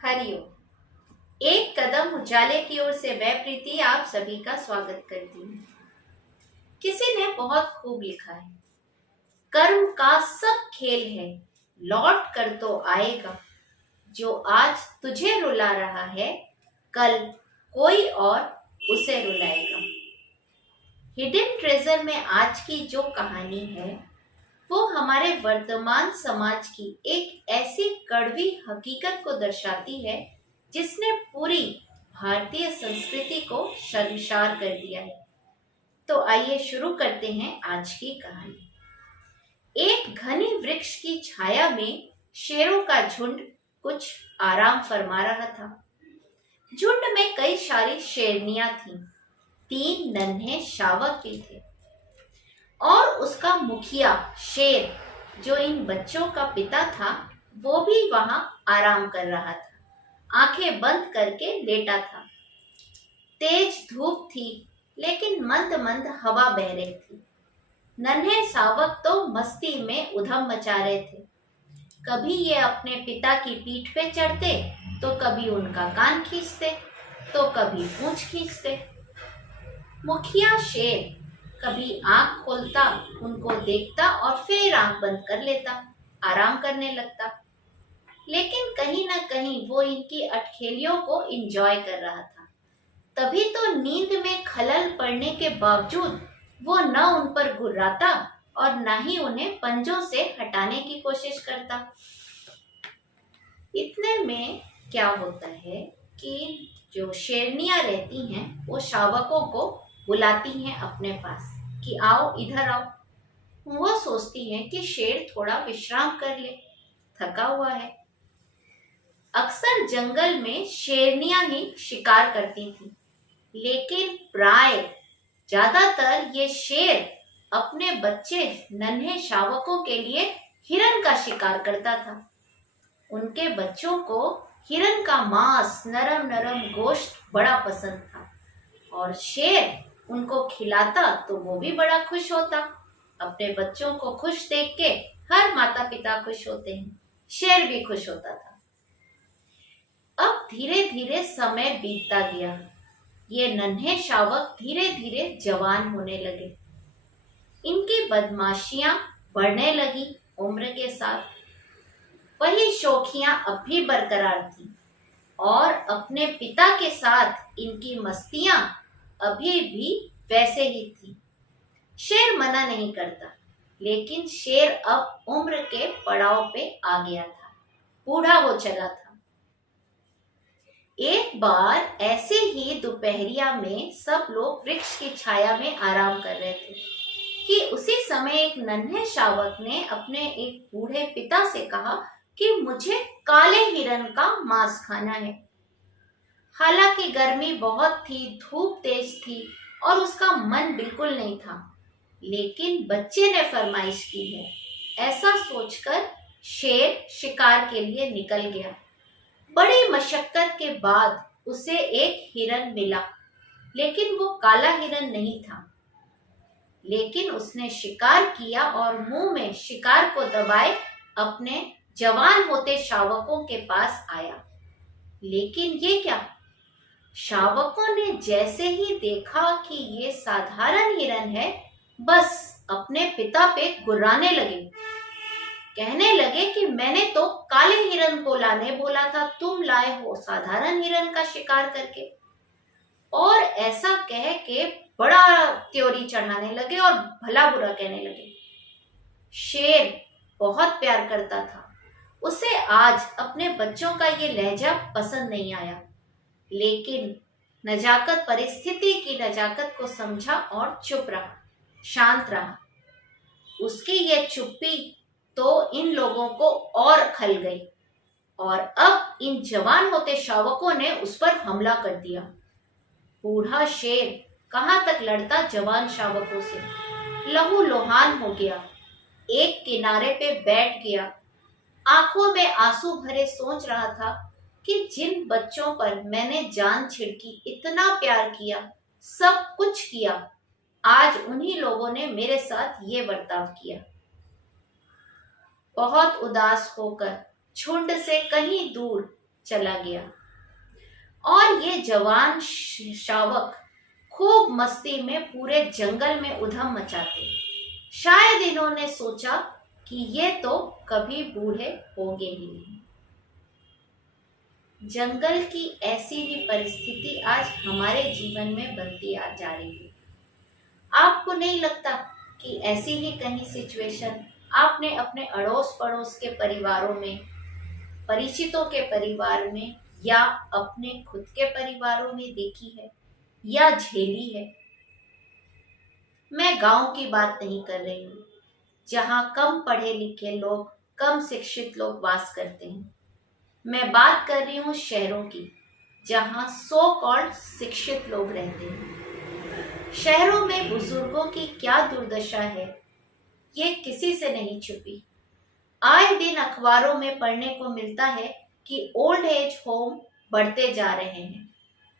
हरिओम। एक कदम उजाले की ओर से मैं प्रीति आप सभी का स्वागत करती हूँ। किसी ने बहुत खूब लिखा है, कर्म का सब खेल है, लौट कर तो आएगा। जो आज तुझे रुला रहा है, कल कोई और उसे रुलाएगा। हिडन ट्रेजर में आज की जो कहानी है, वो हमारे वर्तमान समाज की एक ऐसी कड़वी हकीकत को दर्शाती है जिसने पूरी भारतीय संस्कृति को शर्मसार कर दिया है। तो आइए शुरू करते हैं आज की कहानी। एक घनी वृक्ष की छाया में शेरों का झुंड कुछ आराम फरमा रहा था। झुंड में कई सारी शेरनियां थीं। 3 नन्हे शावक भी थे और उसका मुखिया शेर, जो इन बच्चों का पिता था, वो भी वहां आराम कर रहा था। आंखें बंद करके लेटा था। तेज धूप थी, लेकिन मंद मंद हवा बह रही थी। नन्हे शावक तो मस्ती में उधम मचा रहे थे। कभी ये अपने पिता की पीठ पे चढ़ते, तो कभी उनका कान खींचते, तो कभी पूंछ खींचते। मुखिया शेर कभी आंख खोलता, उनको देखता और फिर आंख बंद कर लेता, आराम करने लगता। लेकिन कहीं ना कहीं वो इनकी अटखेलियों को एंजॉय कर रहा था। तभी तो नींद में खलल पड़ने के बावजूद वो न उन पर गुर्राता और न ही उन्हें पंजों से हटाने की कोशिश करता। इतने में क्या होता है कि जो शेरनियां रहती हैं, वो शावकों को बुलाती हैं अपने पास कि आओ, इधर आओ। वो सोचती हैं कि शेर थोड़ा विश्राम कर ले, थका हुआ है। अक्सर जंगल में शेरनियां ही शिकार करती थी, लेकिन प्राय ज्यादातर ये शेर अपने बच्चे नन्हे शावकों के लिए हिरन का शिकार करता था। उनके बच्चों को हिरन का मांस, नरम नरम गोश्त बड़ा पसंद था और शेर उनको खिलाता तो वो भी बड़ा खुश होता। अपने बच्चों को खुश देख के हर माता पिता खुश होते हैं, शेर भी खुश होता था। अब धीरे धीरे समय बीतता गया। ये नन्हे शावक धीरे धीरे जवान होने लगे। इनकी बदमाशियां बढ़ने लगी उम्र के साथ। वही शौकियां अब भी बरकरार थी और अपने पिता के साथ इनकी मस्तियां अभी भी वैसे ही थी। शेर मना नहीं करता, लेकिन शेर अब उम्र के पड़ाव पे आ गया था, बूढ़ा हो चला था। एक बार ऐसे ही दोपहरिया में सब लोग वृक्ष की छाया में आराम कर रहे थे कि उसी समय एक नन्हे शावक ने अपने एक बूढ़े पिता से कहा कि मुझे काले हिरन का मांस खाना है। हालांकि गर्मी बहुत थी, धूप तेज थी और उसका मन बिल्कुल नहीं था, लेकिन बच्चे ने फरमाइश की है, ऐसा सोचकर शेर शिकार के लिए निकल गया। बड़ी मशक्कत के बाद उसे एक हिरन मिला, लेकिन वो काला हिरन नहीं था। लेकिन उसने शिकार किया और मुंह में शिकार को दबाए अपने जवान होते शावकों के पास आया। लेकिन ये क्या, शावकों ने जैसे ही देखा कि ये साधारण हिरन है, बस अपने पिता पे गुर्राने लगे। कहने लगे कि मैंने तो काले हिरन को लाने बोला था, तुम लाए हो साधारण हिरन का शिकार करके। और ऐसा कह के बड़ा त्योरी चढ़ाने लगे और भला बुरा कहने लगे। शेर बहुत प्यार करता था। उसे आज अपने बच्चों का ये लहजा पसंद नहीं आया, लेकिन नजाकत, परिस्थिति की नजाकत को समझा और चुप रहा, शांत रहा। उसकी ये चुप्पी तो इन लोगों को और खल गई और अब इन जवान होते शावकों ने उस पर हमला कर दिया। बूढ़ा शेर कहां तक लड़ता जवान शावकों से, लहू लुहान हो गया। एक किनारे पे बैठ गया, आंखों में आंसू भरे सोच रहा था कि जिन बच्चों पर मैंने जान छिड़की, इतना प्यार किया, सब कुछ किया, आज उन्हीं लोगों ने मेरे साथ ये बर्ताव किया। बहुत उदास होकर झुंड से कहीं दूर चला गया और ये जवान शावक खूब मस्ती में पूरे जंगल में उधम मचाते। शायद इन्होंने सोचा कि ये तो कभी बूढ़े होंगे ही नहीं। जंगल की ऐसी ही परिस्थिति आज हमारे जीवन में बनती आ जा रही है। आपको नहीं लगता कि ऐसी ही कहीं सिचुएशन आपने अपने अड़ोस पड़ोस के परिवारों में, परिचितों के परिवार में या अपने खुद के परिवारों में देखी है या झेली है? मैं गांव की बात नहीं कर रही हूँ, जहाँ कम पढ़े लिखे लोग, कम शिक्षित लोग वास करते हैं। मैं बात कर रही हूँ शहरों की, जहाँ सो कॉल्ड शिक्षित लोग रहते हैं। शहरों में बुजुर्गों की क्या दुर्दशा है, ये किसी से नहीं छुपी। आए दिन अखबारों में पढ़ने को मिलता है कि ओल्ड एज होम बढ़ते जा रहे हैं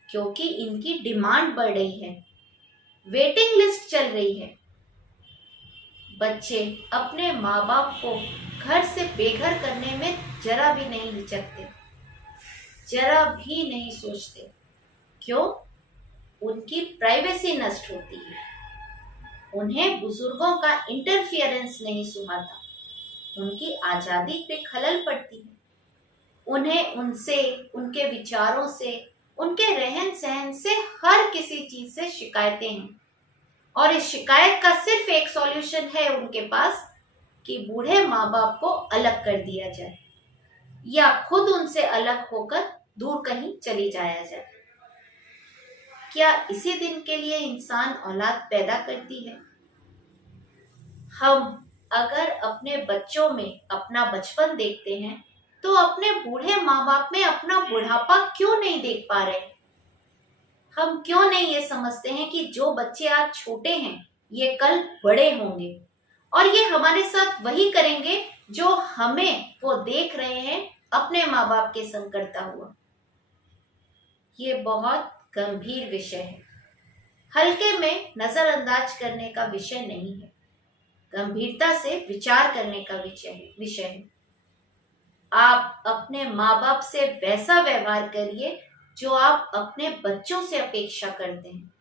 क्योंकि इनकी डिमांड बढ़ रही है, वेटिंग लिस्ट चल रही है। बच्चे अपने माँ बाप को घर से बेघर करने में जरा भी नहीं हिचकते, जरा भी नहीं सोचते। क्यों? उनकी प्राइवेसी नष्ट होती है। उन्हें बुजुर्गों का इंटरफियरेंस नहीं सुहाता, उनकी आजादी पे खलल पड़ती है। उन्हें उनसे, उनके विचारों से, उनके रहन सहन से, हर किसी चीज से शिकायतें हैं। और इस शिकायत का सिर्फ एक सॉल्यूशन है उनके पास कि बूढ़े माँ बाप को अलग कर दिया जाए या खुद उनसे अलग होकर दूर कहीं चली जाया जाए। क्या इसी दिन के लिए इंसान औलाद पैदा करती है? हम अगर अपने बच्चों में अपना बचपन देखते हैं तो अपने बूढ़े माँ बाप में अपना बुढ़ापा क्यों नहीं देख पा रहे? हम क्यों नहीं ये समझते हैं कि जो बच्चे आज छोटे हैं ये कल बड़े होंगे और ये हमारे साथ वही करेंगे जो हमें वो देख रहे हैं अपने माँ बाप के संग करता हुआ। ये बहुत गंभीर विषय है, हल्के में नजरअंदाज करने का विषय नहीं है, गंभीरता से विचार करने का विषय है। आप अपने माँ बाप से वैसा व्यवहार करिए जो आप अपने बच्चों से अपेक्षा करते हैं।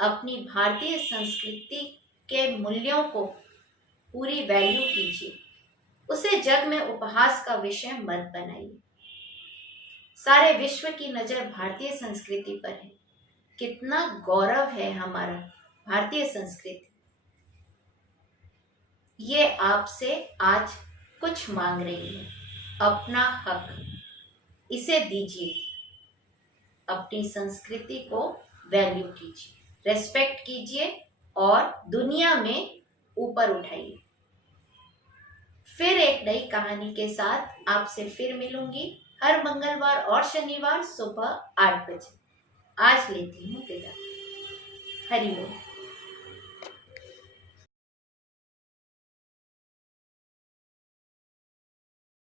अपनी भारतीय संस्कृति के मूल्यों को पूरी वैल्यू कीजिए, उसे जग में उपहास का विषय मत बनाइए। सारे विश्व की नजर भारतीय संस्कृति पर है। कितना गौरव है हमारा भारतीय संस्कृति। ये आपसे आज कुछ मांग रही है, अपना हक, इसे दीजिए। अपनी संस्कृति को वैल्यू कीजिए, रेस्पेक्ट कीजिए और दुनिया में ऊपर उठाइए। फिर एक नई कहानी के साथ आपसे फिर मिलूंगी हर मंगलवार और शनिवार सुबह 8 बजे। आज लेती हूँ विदा। हरि ओम।